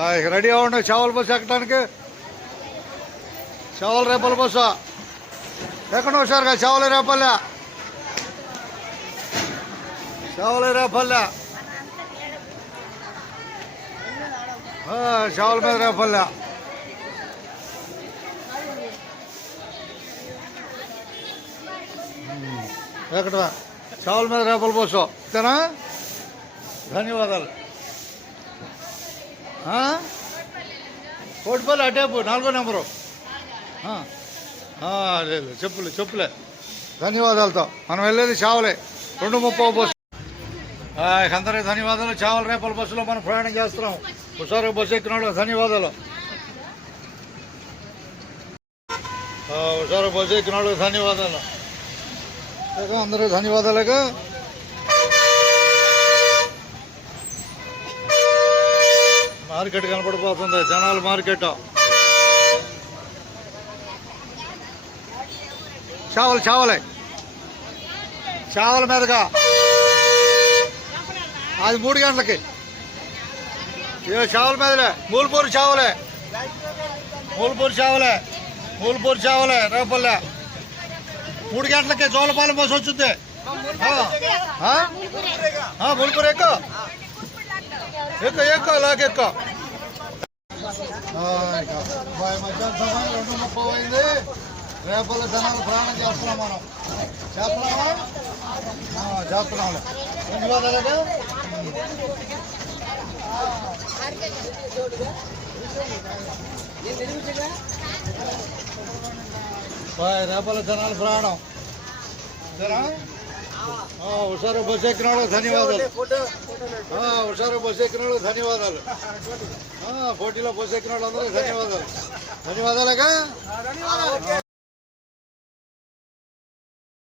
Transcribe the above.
Ready అవ్వండి Chevella bus ఎక్కడానికి. Chevella రేపల bus ఎక్కడ హుషారుగా చేవల రేపల్లె. చేవల రేపల్లె చేవల మీద రేపల్లె. ఎక్కడ చేవల మీద రేపల బస్సు అంతేనా. ధన్యవాదాలు. కోటిపల్లి అటేపు 4వ నెంబరు. లేదు చెప్పులే. ధన్యవాదాలతో మనం వెళ్ళేది చేవలే 2:30 బస్సు. అందరికీ ధన్యవాదాలు. చేవల రేపల బస్సులో మనం ప్రయాణం చేస్తున్నాం. హుషారు బస్సు ఎక్కినాడు ధన్యవాదాలు. హుషారు బస్సు ఎక్కినాడు ధన్యవాదాలు. అందరూ ధన్యవాదాలుగా. మార్కెట్ కనపడిపోతుంది. జనాల మార్కెట్. చేవల మీదగా అది 3 గంటలకి. చేవల మీదలే మూలపూరు చేవలే రేపల్లె 3 గంటలకి జోలపాలెం బస్సు వచ్చింది. మూలపూరు ఎక్కువ లాకెక్క. మధ్యాహ్నం సమయం 2:30 అయింది. రేపల్ల జనాలు ప్రయాణం చేస్తున్నాం మనం. చేస్తున్నాంలే. ధన్యవాదాలు. రేపల్ల జనాలు ప్రయాణం. హుషారు బస్సు ఎక్కిన వాళ్ళకి ధన్యవాదాలు. పోటీలో బస్సు ఎక్కిన వాళ్ళందరూ ధన్యవాదాలుగా.